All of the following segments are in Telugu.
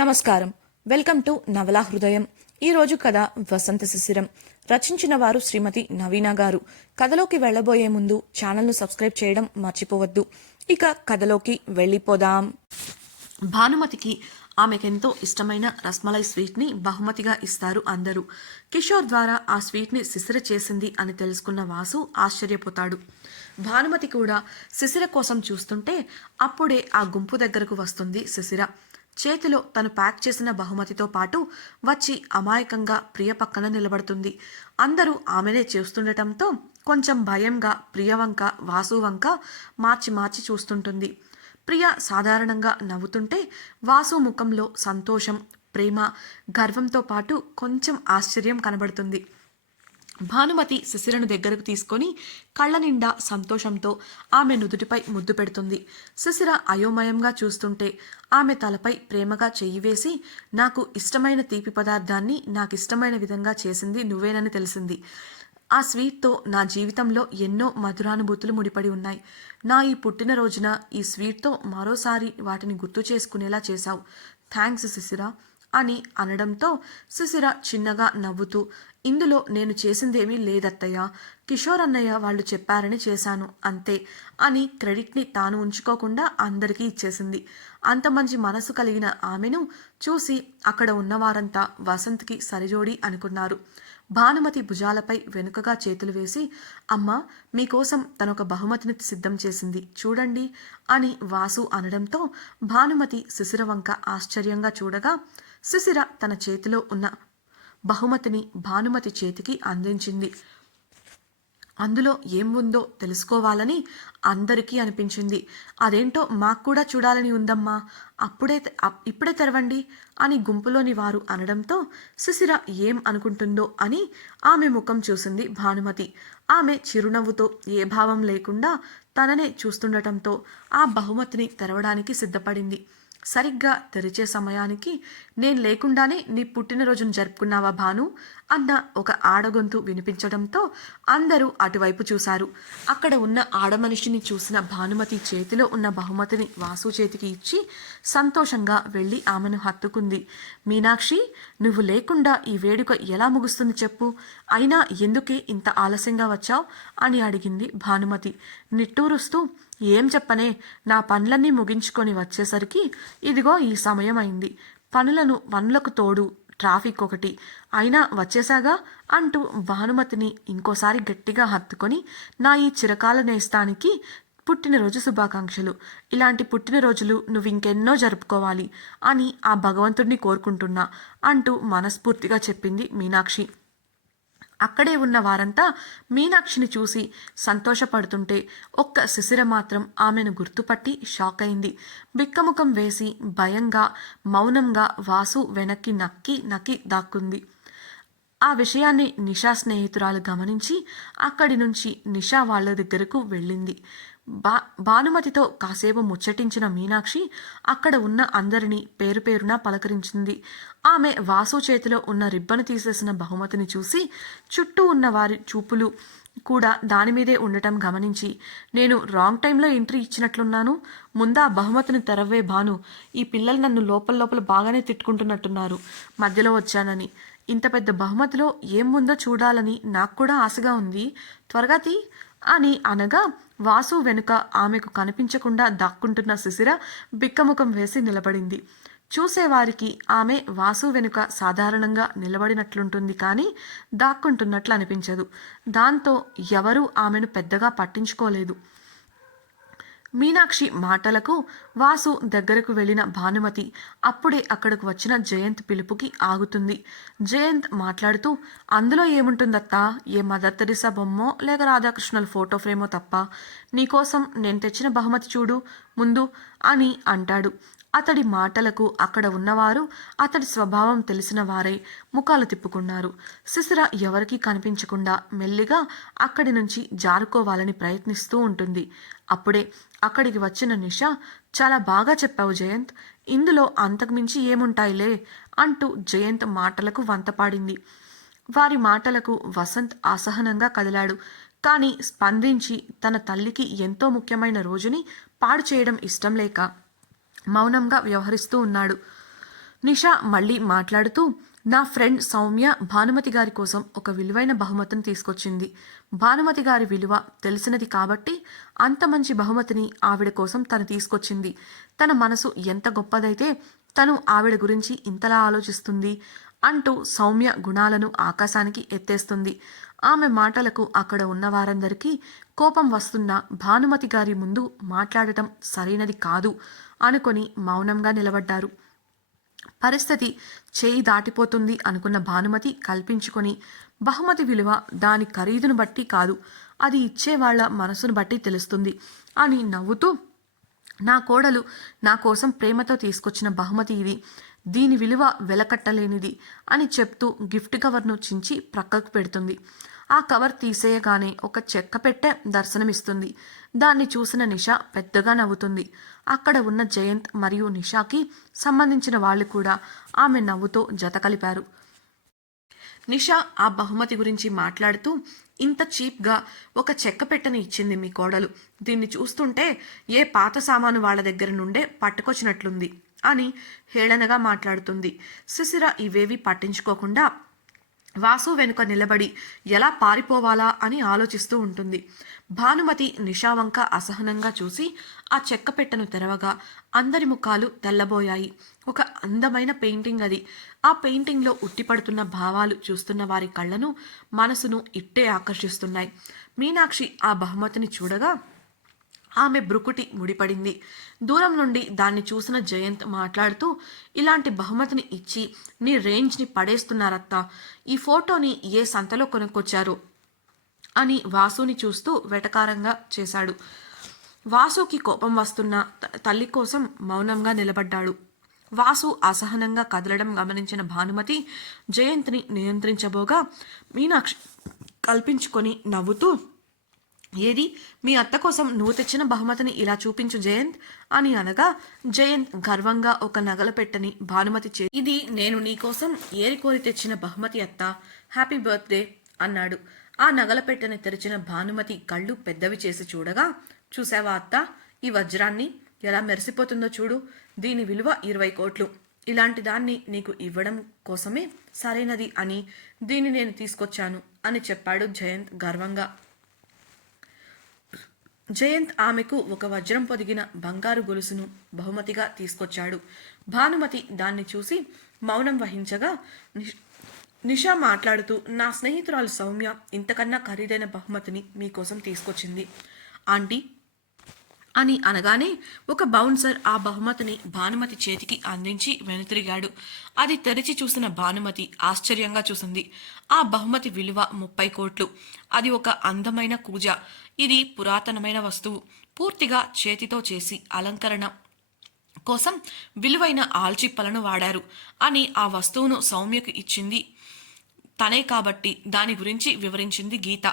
నమస్కారం. వెల్కమ్ టు నవలా హృదయం. ఈరోజు కథ వసంత శిశిరం. రచించిన వారు శ్రీమతి నవీన గారు. కథలోకి వెళ్లబోయే ముందు ఛానల్ను సబ్స్క్రైబ్ చేయడం మర్చిపోవద్దు. ఇక కథలోకి వెళ్ళిపోదాం. భానుమతికి ఆమెకెంతో ఇష్టమైన రస్మలై స్వీట్ని బహుమతిగా ఇస్తారు అందరూ. కిషోర్ ద్వారా ఆ స్వీట్ని శిశిర చేసింది అని తెలుసుకున్న వాసు ఆశ్చర్యపోతాడు. భానుమతి కూడా శిశిర కోసం చూస్తుంటే అప్పుడే ఆ గుంపు దగ్గరకు వస్తుంది శిశిర. చేతిలో తను ప్యాక్ చేసిన బహుమతితో పాటు వచ్చి అమాయకంగా ప్రియ పక్కన నిలబడుతుంది. అందరూ ఆమెనే చూస్తుండటంతో కొంచెం భయంగా ప్రియ వంక వాసు వంక మార్చి మార్చి చూస్తుంటుంది. ప్రియ సాధారణంగా నవ్వుతుంటే వాసు ముఖంలో సంతోషం, ప్రేమ, గర్వంతో పాటు కొంచెం ఆశ్చర్యం కనబడుతుంది. భానుమతి శిశిరను దగ్గరకు తీసుకొని కళ్ళ నిండా సంతోషంతో ఆమె నుదుటిపై ముద్దు పెడుతుంది. శిశిర అయోమయంగా చూస్తుంటే ఆమె తలపై ప్రేమగా చెయ్యి వేసి, నాకు ఇష్టమైన తీపి పదార్థాన్ని నాకిష్టమైన విధంగా చేసింది నువ్వేనని తెలిసింది. ఆ స్వీట్తో నా జీవితంలో ఎన్నో మధురానుభూతులు ముడిపడి ఉన్నాయి. నా ఈ పుట్టినరోజున ఈ స్వీట్తో మరోసారి వాటిని గుర్తు చేసుకునేలా చేశావు. థ్యాంక్స్ శిశిర అని అనడంతో శిశిర చిన్నగా నవ్వుతూ, ఇందులో నేను చేసిందేమీ లేదత్తయ్య, కిషోర్ అన్నయ్య వాళ్ళు చెప్పారని చేశాను అంతే అని క్రెడిట్ని తాను ఉంచుకోకుండా అందరికీ ఇచ్చేసింది. అంత మంచి మనసు కలిగిన ఆమెను చూసి అక్కడ ఉన్నవారంతా వసంత్కి సరిజోడి అనుకున్నారు. భానుమతి భుజాలపై వెనుకగా చేతులు వేసి, అమ్మ మీకోసం తనొక బహుమతిని సిద్ధం చేసింది చూడండి అని వాసు అనడంతో భానుమతి శిశిర వంక ఆశ్చర్యంగా చూడగా, శిశిర తన చేతిలో ఉన్న బహుమతిని భానుమతి చేతికి అందించింది. అందులో ఏం ఉందో తెలుసుకోవాలని అందరికీ అనిపించింది. అదేంటో మాకు కూడా చూడాలని ఉందమ్మా, ఇప్పుడే తెరవండి అని గుంపులోని వారు అనడంతో శిశిర ఏం అనుకుంటుందో అని ఆమె ముఖం చూసింది భానుమతి. ఆమె చిరునవ్వుతో ఏ భావం లేకుండా తననే చూస్తుండటంతో ఆ బహుమతిని తెరవడానికి సిద్ధపడింది. సరిగ్గా తెరిచే సమయానికి, నేను లేకుండానే నీ పుట్టినరోజును జరుపుకున్నావా భాను అన్న ఒక ఆడగొంతు వినిపించడంతో అందరూ అటువైపు చూశారు. అక్కడ ఉన్న ఆడమనిషిని చూసిన భానుమతి చేతిలో ఉన్న బహుమతిని వాసు చేతికి ఇచ్చి సంతోషంగా వెళ్ళి ఆమెను హత్తుకుంది. మీనాక్షి, నువ్వు లేకుండా ఈ వేడుక ఎలా ముగుస్తుంది చెప్పు, అయినా ఎందుకే ఇంత ఆలస్యంగా వచ్చావు అని అడిగింది భానుమతి నిట్టూరుస్తూ. ఏం చెప్పనే, నా పనులన్నీ ముగించుకొని వచ్చేసరికి ఇదిగో ఈ సమయం అయింది. పనులకు తోడు ట్రాఫిక్ ఒకటి, అయినా వచ్చేసాగా అంటూ భానుమతిని ఇంకోసారి గట్టిగా హత్తుకొని, నా ఈ చిరకాల నేస్తానికి పుట్టినరోజు శుభాకాంక్షలు. ఇలాంటి పుట్టినరోజులు నువ్వు ఇంకెన్నో జరుపుకోవాలి అని ఆ భగవంతుడిని కోరుకుంటున్నా అంటూ మనస్ఫూర్తిగా చెప్పింది మీనాక్షి. అక్కడే ఉన్న వారంతా మీనాక్షిని చూసి సంతోషపడుతుంటే ఒక్క శిశిర మాత్రం ఆమెను గుర్తుపట్టి షాక్ అయింది. బిక్కముఖం వేసి భయంగా మౌనంగా వాసు వెనక్కి నక్కి దాక్కుంది. ఆ విషయాన్ని నిషా స్నేహితురాలు గమనించి అక్కడి నుంచి నిషా వాళ్ళ దగ్గరకు వెళ్ళింది. భానుమతితో కాసేపు ముచ్చటించిన మీనాక్షి అక్కడ ఉన్న అందరినీ పేరు పేరున పలకరించింది. ఆమె వాసు చేతిలో ఉన్న రిబ్బను తీసేసిన బహుమతిని చూసి చుట్టూ ఉన్న వారి చూపులు కూడా దానిమీదే ఉండటం గమనించి, నేను రాంగ్ టైంలో ఎంట్రీ ఇచ్చినట్లున్నాను, ముందా బహుమతిని తెరవే భాను, ఈ పిల్లలు నన్ను లోపల బాగానే తిట్టుకుంటున్నట్టున్నారు మధ్యలో వచ్చానని, ఇంత పెద్ద బహుమతిలో ఏం ఉందో చూడాలని నాకు కూడా ఆశగా ఉంది, త్వరగా తీ అని అనగా వాసు వెనుక ఆమెకు కనిపించకుండా దాక్కుంటున్న శిశిర బిక్కముఖం వేసి నిలబడింది. చూసేవారికి ఆమె వాసు వెనుక సాధారణంగా నిలబడినట్లుంటుంది కానీ దాక్కుంటున్నట్లు అనిపించదు. దాంతో ఎవరూ ఆమెను పెద్దగా పట్టించుకోలేదు. మీనాక్షి మాటలకు వాసు దగ్గరకు వెళ్ళిన భానుమతి అప్పుడే అక్కడకు వచ్చిన జయంత్ పిలుపుకి ఆగుతుంది. జయంత్ మాట్లాడుతూ, అందులో ఏముంటుందత్తా, ఏ మదర్ తెరిసా బొమ్మో లేక రాధాకృష్ణుల ఫోటో ఫ్రేమో తప్ప, నీకోసం నేను తెచ్చిన బహుమతి చూడు ముందు అని అంటాడు. అతడి మాటలకు అక్కడ ఉన్నవారు అతడి స్వభావం తెలిసిన వారై ముఖాలు తిప్పుకున్నారు. శిశిర ఎవరికీ కనిపించకుండా మెల్లిగా అక్కడి నుంచి జారుకోవాలని ప్రయత్నిస్తూ ఉంటుంది. అప్పుడే అక్కడికి వచ్చిన నిషా, చాలా బాగా చెప్పావు జయంత్, ఇందులో అంతకుమించి ఏముంటాయిలే అంటూ జయంత్ మాటలకు వంతపాడింది. వారి మాటలకు వసంత్ అసహనంగా కదిలాడు. కానీ స్పందించి తన తల్లికి ఎంతో ముఖ్యమైన రోజుని పాడు చేయడం ఇష్టం లేక మౌనంగా వ్యవహరిస్తూ ఉన్నాడు. నిషా మళ్ళీ మాట్లాడుతూ, నా ఫ్రెండ్ సౌమ్య భానుమతి గారి కోసం ఒక విలువైన బహుమతిని తీసుకొచ్చింది. భానుమతి గారి విలువ తెలిసినది కాబట్టి అంత మంచి బహుమతిని ఆవిడ కోసం తను తీసుకొచ్చింది. తన మనసు ఎంత గొప్పదైతే తను ఆవిడ గురించి ఇంతలా ఆలోచిస్తుంది అంటూ సౌమ్య గుణాలను ఆకాశానికి ఎత్తేస్తుంది. ఆమె మాటలకు అక్కడ ఉన్న వారందరికీ కోపం వస్తున్న భానుమతి గారి ముందు మాట్లాడటం సరైనది కాదు అనుకొని మౌనంగా నిలబడ్డారు. పరిస్థితి చేయి దాటిపోతుంది అనుకున్న భానుమతి కల్పించుకొని, బహుమతి విలువ దాని ఖరీదును బట్టి కాదు, అది ఇచ్చేవాళ్ల మనసును బట్టి తెలుస్తుంది అని నవ్వుతూ, నా కోడలు నా కోసం ప్రేమతో తీసుకొచ్చిన బహుమతి ఇది, దీని విలువ వెలకట్టలేనిది అని చెప్తూ గిఫ్ట్ కవర్ను చించి ప్రక్కకు పెడుతుంది. ఆ కవర్ తీసేయగానే ఒక చెక్క పెట్టె దర్శనమిస్తుంది. దాన్ని చూసిన నిషా పెద్దగా నవ్వుతుంది. అక్కడ ఉన్న జయంత్ మరియు నిషాకి సంబంధించిన వాళ్ళు కూడా ఆమె నవ్వుతో జత కలిపారు. నిషా ఆ బహుమతి గురించి మాట్లాడుతూ, ఇంత చీప్గా ఒక చెక్క పెట్టెని ఇచ్చింది మీ కోడలు, దీన్ని చూస్తుంటే ఏ పాత సామాను వాళ్ళ దగ్గర నుండే పట్టుకొచ్చినట్లుంది అని హేళనగా మాట్లాడుతుంది. శిశిర ఇవేవి పట్టించుకోకుండా వాసు వెనుక నిలబడి ఎలా పారిపోవాలా అని ఆలోచిస్తూ ఉంటుంది. భానుమతి నిషా వంక అసహనంగా చూసి ఆ చెక్క పెట్టెను తెరవగా అందరి ముఖాలు తెల్లబోయాయి. ఒక అందమైన పెయింటింగ్ అది. ఆ పెయింటింగ్లో ఉట్టిపడుతున్న భావాలు చూస్తున్న వారి కళ్ళను, మనసును ఇట్టే ఆకర్షిస్తున్నాయి. మీనాక్షి ఆ బహుమతిని చూడగా ఆమె బ్రుకుటి ముడిపడింది. దూరం నుండి దాన్ని చూసిన జయంత్ మాట్లాడుతూ, ఇలాంటి బహుమతిని ఇచ్చి నీ రేంజ్ని పడేస్తున్నారత్తా, ఈ ఫోటోని ఏ సంతలో కొనుక్కొచ్చారు అని వాసుని చూస్తూ వెటకారంగా చేశాడు. వాసుకి కోపం వస్తున్న తల్లి కోసం మౌనంగా నిలబడ్డాడు. వాసు అసహనంగా కదలడం గమనించిన భానుమతి జయంత్ని నియంత్రించబోగా మీనాక్షి కల్పించుకొని నవ్వుతూ, ఏది మీ అత్త కోసం నువ్వు తెచ్చిన బహుమతిని ఇలా చూపించు జయంత్ అని అనగా, జయంత్ గర్వంగా ఒక నగల పెట్టని భానుమతి ఇది నేను నీకోసం ఏరికోరి తెచ్చిన బహుమతి అత్త, హ్యాపీ బర్త్డే అన్నాడు. ఆ నగల పెట్టెని తెరిచిన భానుమతి కళ్ళు పెద్దవి చేసి చూడగా, చూసావా అత్త, ఈ వజ్రాన్ని ఎలా మెరిసిపోతుందో చూడు, దీని విలువ 20 కోట్లు, ఇలాంటి దాన్ని నీకు ఇవ్వడం కోసమే సరైనది అని దీన్ని నేను తీసుకొచ్చాను అని చెప్పాడు జయంత్ గర్వంగా. జయంత్ ఆమెకు ఒక వజ్రం పొదిగిన బంగారు గొలుసును బహుమతిగా తీసుకొచ్చాడు. భానుమతి దాన్ని చూసి మౌనం వహించగా నిషా మాట్లాడుతూ, నా స్నేహితురాలు సౌమ్య ఇంతకన్నా ఖరీదైన బహుమతిని మీకోసం తీసుకొచ్చింది ఆంటీ అని అనగానే ఒక బౌన్సర్ ఆ బహుమతిని భానుమతి చేతికి అందించి వెనుతిరిగాడు. అది తెరిచి చూసిన భానుమతి ఆశ్చర్యంగా చూసింది. ఆ బహుమతి విలువ 30 కోట్లు. అది ఒక అందమైన కూజ. ఇది పురాతనమైన వస్తువు, పూర్తిగా చేతితో చేసి అలంకరణ కోసం విలువైన ఆల్చిప్పలను వాడారు అని ఆ వస్తువును సౌమ్యకు ఇచ్చింది తనే కాబట్టి దాని గురించి వివరించింది గీత.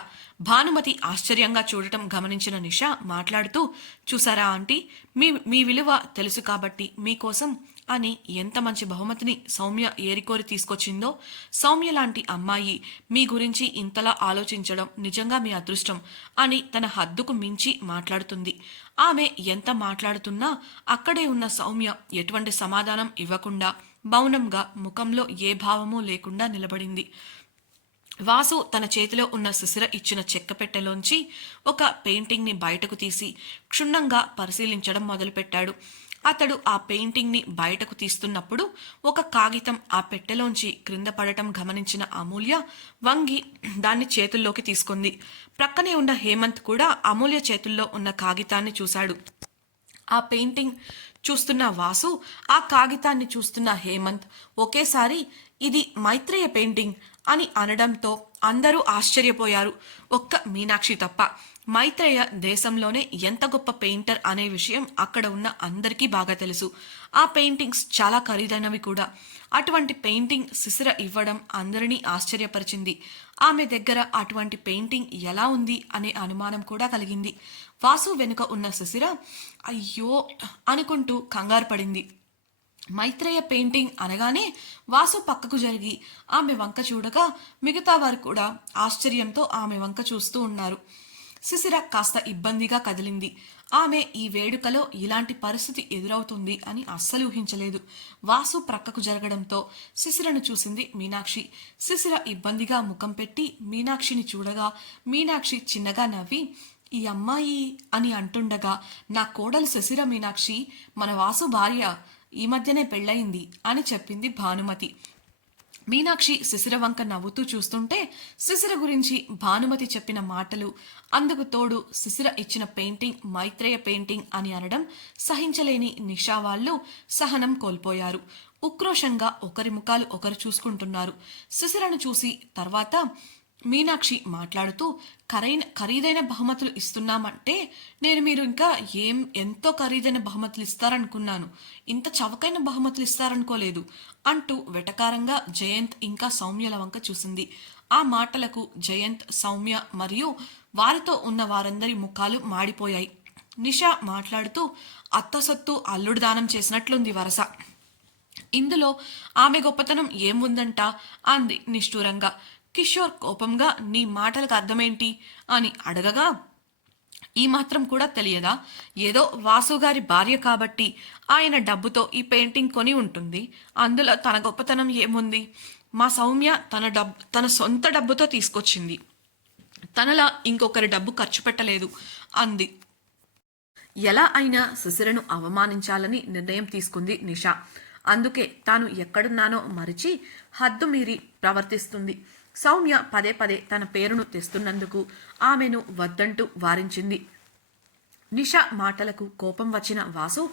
భానుమతి ఆశ్చర్యంగా చూడటం గమనించిన నిషా మాట్లాడుతూ, చూసారా ఆంటీ, మీ విలువ తెలుసు కాబట్టి మీకోసం అని ఎంత మంచి బహుమతిని సౌమ్య ఏరికోరి తీసుకొచ్చిందో. సౌమ్య లాంటి అమ్మాయి మీ గురించి ఇంతలా ఆలోచించడం నిజంగా మీ అదృష్టం అని తన హద్దుకు మించి మాట్లాడుతుంది. ఆమె ఎంత మాట్లాడుతున్నా అక్కడే ఉన్న సౌమ్య ఎటువంటి సమాధానం ఇవ్వకుండా మౌనంగా ముఖంలో ఏ భావమూ లేకుండా నిలబడింది. వాసు తన చేతిలో ఉన్న శిశిర ఇచ్చిన చెక్క పెట్టెలోంచి ఒక పెయింటింగ్ని బయటకు తీసి క్షుణ్ణంగా పరిశీలించడం మొదలుపెట్టాడు. అతడు ఆ పెయింటింగ్ని బయటకు తీస్తున్నప్పుడు ఒక కాగితం ఆ పెట్టెలోంచి క్రింద పడటం గమనించిన అమూల్య వంగి దాన్ని చేతుల్లోకి తీసుకుంది. ప్రక్కనే ఉన్న హేమంత్ కూడా అమూల్య చేతుల్లో ఉన్న కాగితాన్ని చూశాడు. ఆ పెయింటింగ్ చూస్తున్న వాసు, ఆ కాగితాన్ని చూస్తున్న హేమంత్ ఒకేసారి ఇది మైత్రేయ పెయింటింగ్ అని అనడంతో అందరూ ఆశ్చర్యపోయారు, ఒక్క మీనాక్షి తప్ప. మైత్రేయ దేశంలోనే ఎంత గొప్ప పెయింటర్ అనే విషయం అక్కడ ఉన్న అందరికీ బాగా తెలుసు. ఆ పెయింటింగ్స్ చాలా ఖరీదైనవి కూడా. అటువంటి పెయింటింగ్ శిశిర ఇవ్వడం అందరినీ ఆశ్చర్యపరిచింది. ఆమె దగ్గర అటువంటి పెయింటింగ్ ఎలా ఉంది అనే అనుమానం కూడా కలిగింది. వాసు వెనుక ఉన్న శిశిర అయ్యో అనుకుంటూ కంగారు పడింది. మైత్రేయ పెయింటింగ్ అనగానే వాసు పక్కకు జరిగి ఆమె వంక చూడగా మిగతా వారు కూడా ఆశ్చర్యంతో ఆమె వంక చూస్తూ ఉన్నారు. శిశిర కాస్త ఇబ్బందిగా కదిలింది. ఆమె ఈ వేడుకలో ఇలాంటి పరిస్థితి ఎదురవుతుంది అని అస్సలు ఊహించలేదు. వాసు ప్రక్కకు జరగడంతో శిశిరను చూసింది మీనాక్షి. శిశిర ఇబ్బందిగా ముఖం పెట్టి మీనాక్షిని చూడగా మీనాక్షి చిన్నగా నవ్వి, ఈ అమ్మాయి అని అంటుండగా, నా కోడలు శిశిర మీనాక్షి, మన వాసు భార్య, ఈ మధ్యనే పెళ్ళయింది అని చెప్పింది భానుమతి. మీనాక్షి శిశిర వంక నవ్వుతూ చూస్తుంటే శిశిర గురించి భానుమతి చెప్పిన మాటలు, అందుకు తోడు శిశిర ఇచ్చిన పెయింటింగ్ మైత్రేయ పెయింటింగ్ అని అనడం సహించలేని నిషా వాళ్ళు సహనం కోల్పోయారు. ఉక్రోషంగా ఒకరి ముఖాలు ఒకరు చూసుకుంటున్నారు. శిశిరను చూసి తర్వాత మీనాక్షి మాట్లాడుతూ, ఖరీదైన బహుమతులు ఇస్తున్నామంటే నేను మీరు ఇంకా ఎంతో ఖరీదైన బహుమతులు ఇస్తారనుకున్నాను, ఇంత చవకైన బహుమతులు ఇస్తారనుకోలేదు అంటూ వెటకారంగా జయంత్ ఇంకా సౌమ్యల వంక చూసింది. ఆ మాటలకు జయంత్, సౌమ్య మరియు వారితో ఉన్న వారందరి ముఖాలు మాడిపోయాయి. నిషా మాట్లాడుతూ, అత్త సొత్తు అల్లుడు దానం చేసినట్లుంది వరస, ఇందులో ఆమె గొప్పతనం ఏం ఉందంట అంది నిష్ఠూరంగా. కిషోర్ కోపంగా, నీ మాటలకు అర్థమేంటి అని అడగగా, ఈ మాత్రం కూడా తెలియదా, ఏదో వాసుగారి భార్య కాబట్టి ఆయన డబ్బుతో ఈ పెయింటింగ్ కొని ఉంటుంది, అందులో తన గొప్పతనం ఏముంది, మా సౌమ్య తన సొంత డబ్బుతో తీసుకొచ్చింది, తనలా ఇంకొకరి డబ్బు ఖర్చు పెట్టలేదు అంది. ఎలా అయినా శిశిరను అవమానించాలని నిర్ణయం తీసుకుంది నిషా. అందుకే తాను ఎక్కడున్నానో మరిచి హద్దు మీరి ప్రవర్తిస్తుంది. సౌమ్య పదే పదే తన పేరును తెస్తున్నందుకు ఆమెను వద్దంటూ వారించింది. నిషా మాటలకు కోపం వచ్చిన వాసు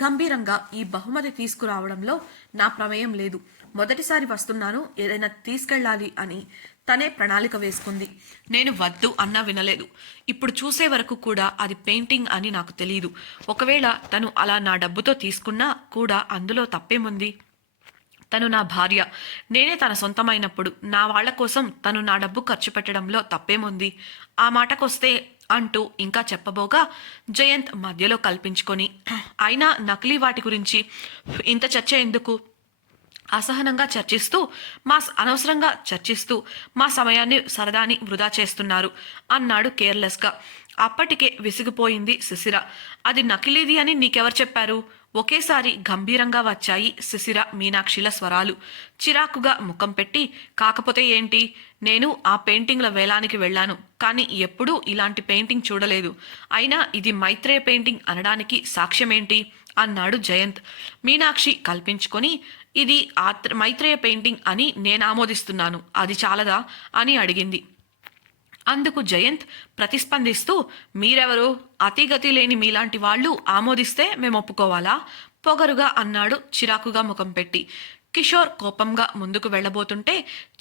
గంభీరంగా, ఈ బహుమతి తీసుకురావడంలో నా ప్రమేయం లేదు, మొదటిసారి వస్తున్నాను, ఏదైనా తీసుకెళ్ళాలి అని తనే ప్రణాళిక వేసుకుంది. నేను వద్దు అన్నా వినలేదు. ఇప్పుడు చూసే వరకు కూడా అది పెయింటింగ్ అని నాకు తెలియదు. ఒకవేళ తను అలా నా డబ్బుతో తీసుకున్నా కూడా అందులో తప్పేముంది? తను నా భార్య, నేనే తన సొంతమైనప్పుడు నా వాళ్ల కోసం తను నా డబ్బు ఖర్చు పెట్టడంలో తప్పేముంది? ఆ మాటకొస్తే అంటూ ఇంకా చెప్పబోగా జయంత్ మధ్యలో కల్పించుకొని, అయినా నకిలీ వాటి గురించి ఇంత చర్చ ఎందుకు? అనవసరంగా చర్చిస్తూ మా సమయాన్ని సరదాని వృధా చేస్తున్నారు అన్నాడు కేర్లెస్గా. అప్పటికే విసిగిపోయింది శిశిర. అది నకిలీది అని నీకెవరు చెప్పారు? ఒకేసారి గంభీరంగా వచ్చాయి శిశిర మీనాక్షిల స్వరాలు. చిరాకుగా ముఖం పెట్టి, కాకపోతే ఏంటి, నేను ఆ పెయింటింగ్ల వేలానికి వెళ్ళాను, కానీ ఎప్పుడూ ఇలాంటి పెయింటింగ్ చూడలేదు, అయినా ఇది మైత్రేయ పెయింటింగ్ అనడానికి సాక్ష్యమేంటి అన్నాడు జయంత్. మీనాక్షి కల్పించుకొని, ఇది మైత్రేయ పెయింటింగ్ అని నేను ఆమోదిస్తున్నాను, అది చాలదా అని అడిగింది. అందుకు జయంత్ ప్రతిస్పందిస్తూ, మీరెవరు? అతిగతి లేని మీలాంటి వాళ్ళు ఆమోదిస్తే మేము ఒప్పుకోవాలా? పొగరుగా అన్నాడు చిరాకుగా ముఖం పెట్టి. కిషోర్ కోపంగా ముందుకు వెళ్లబోతుంటే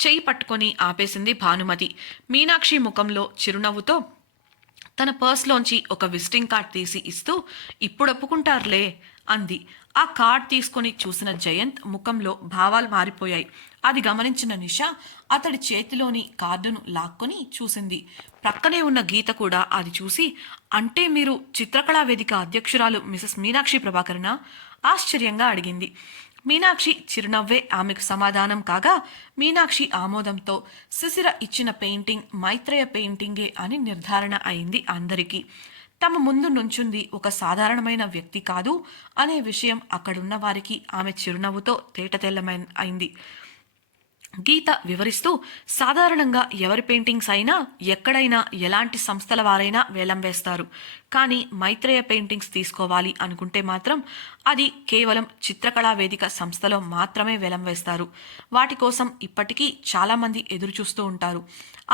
చెయ్యి పట్టుకొని ఆపేసింది భానుమతి. మీనాక్షి ముఖంలో చిరునవ్వుతో తన పర్స్లోంచి ఒక విజిటింగ్ కార్డ్ తీసి ఇస్తూ, ఇప్పుడు ఒప్పుకుంటారులే అంది. ఆ కార్డ్ తీసుకొని చూసిన జయంత్ ముఖంలో భావాలు మారిపోయాయి. అది గమనించిన నిషా అతడి చేతిలోని కార్డును లాక్కొని చూసింది. ప్రక్కనే ఉన్న గీత కూడా అది చూసి, అంటే మీరు చిత్రకళా వేదిక అధ్యక్షురాలు మిసెస్ మీనాక్షి ప్రభాకరనా? ఆశ్చర్యంగా అడిగింది. మీనాక్షి చిరునవ్వే ఆమెకు సమాధానం కాగా, మీనాక్షి ఆమోదంతో శిశిర ఇచ్చిన పెయింటింగ్ మైత్రేయ పెయింటింగే అని నిర్ధారణ అయింది అందరికీ. తమ ముందు నుంచుంది ఒక సాధారణమైన వ్యక్తి కాదు అనే విషయం అక్కడున్న వారికి ఆమె చిరునవ్వుతో అయింది. గీత వివరిస్తూ, సాధారణంగా ఎవరి పెయింటింగ్స్ అయినా ఎక్కడైనా ఎలాంటి సంస్థల వారైనా వేలం వేస్తారు, కానీ మైత్రేయ పెయింటింగ్స్ తీసుకోవాలి అనుకుంటే మాత్రం అది కేవలం చిత్రకళా వేదిక సంస్థలో మాత్రమే వేలం వేస్తారు. వాటి కోసం ఇప్పటికీ చాలామంది ఎదురు చూస్తూ ఉంటారు.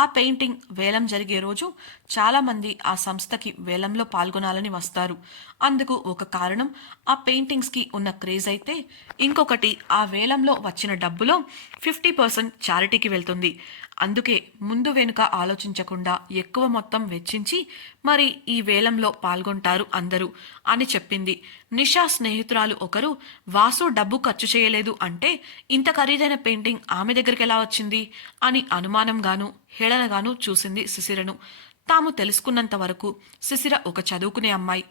ఆ పెయింటింగ్ వేలం జరిగే రోజు చాలామంది ఆ సంస్థకి వేలంలో పాల్గొనాలని వస్తారు. అందుకు ఒక కారణం ఆ పెయింటింగ్స్కి ఉన్న క్రేజ్ అయితే, ఇంకొకటి ఆ వేలంలో వచ్చిన డబ్బులో 50% చారిటీకి వెళ్తుంది. అందుకే ముందు వెనుక ఆలోచించకుండా ఎక్కువ మొత్తం వెచ్చించి మరి ఈ వేలంలో పాల్గొంటారు అందరూ అని చెప్పింది. నిషా స్నేహితురాలు ఒకరు, వాసు డబ్బు ఖర్చు చేయలేదు అంటే ఇంత ఖరీదైన పెయింటింగ్ ఆమె దగ్గరికి ఎలా వచ్చింది అని అనుమానంగాను హేళనగాను చూసింది శిశిరను. తాము తెలుసుకున్నంత వరకు శిశిర ఒక చదువుకునే అమ్మాయి,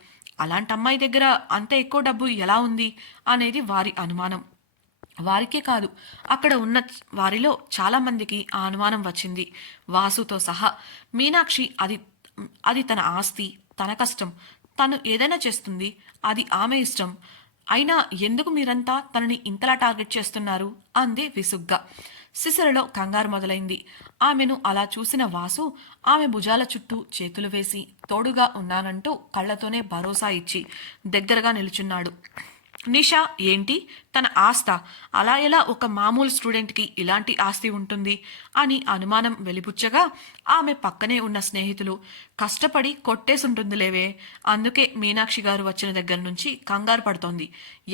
అలాంటి అమ్మాయి దగ్గర అంత ఎక్కువ డబ్బు ఎలా ఉంది అనేది వారి అనుమానం. వారికే కాదు, అక్కడ ఉన్న వారిలో చాలా మందికి ఆ అనుమానం వచ్చింది, వాసుతో సహా. మీనాక్షి అది తన ఆస్తి, తన కష్టం, తను ఏదైనా చేస్తుంది, అది ఆమె ఇష్టం. అయినా ఎందుకు మీరంతా తనని ఇంతలా టార్గెట్ చేస్తున్నారు అంది విసుగ్గా. శిశిరలో కంగారు మొదలైంది. ఆమెను అలా చూసిన వాసు ఆమె భుజాల చుట్టూ చేతులు వేసి తోడుగా ఉన్నానంటూ కళ్ళతోనే భరోసా ఇచ్చి దగ్గరగా నిలుచున్నాడు. నిషా ఏంటి, తన ఆస్త? అలా ఎలా ఒక మామూలు స్టూడెంట్కి ఇలాంటి ఆస్తి ఉంటుంది అని అనుమానం వెలిబుచ్చగా ఆమె పక్కనే ఉన్న స్నేహితులు కష్టపడి కొట్టేసుంటుందిలేవే, అందుకే మీనాక్షి గారు వచ్చిన దగ్గర నుంచి కంగారు పడుతోంది,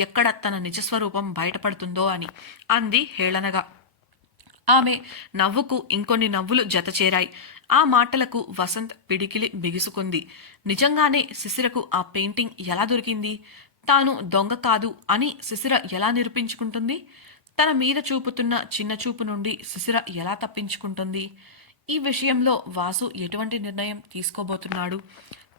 ఎక్కడ తన నిజస్వరూపం బయటపడుతుందో అని అంది హేళనగా. ఆమె నవ్వుకు ఇంకొన్ని నవ్వులు జతచేరాయి. ఆ మాటలకు వసంత్ పిడికిలి బిగుసుకుంది. నిజంగానే శిశిరకు ఆ పెయింటింగ్ ఎలా దొరికింది? తాను దొంగ కాదు అని శిశిర ఎలా నిరూపించుకుంటుంది? తన మీద చూపుతున్న చిన్న చూపు నుండి శిశిర ఎలా తప్పించుకుంటుంది? ఈ విషయంలో వాసు ఎటువంటి నిర్ణయం తీసుకోబోతున్నాడు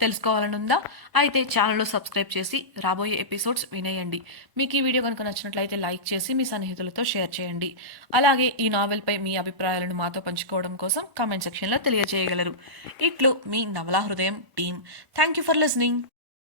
తెలుసుకోవాలనుందా? అయితే ఛానల్లో సబ్స్క్రైబ్ చేసి రాబోయే ఎపిసోడ్స్ వినేయండి. మీకు ఈ వీడియో కనుక నచ్చినట్లయితే లైక్ చేసి మీ సన్నిహితులతో షేర్ చేయండి. అలాగే ఈ నావెల్పై మీ అభిప్రాయాలను మాతో పంచుకోవడం కోసం కామెంట్ సెక్షన్లో తెలియజేయగలరు. ఇట్లు మీ నవలా హృదయం team. Thank you for listening.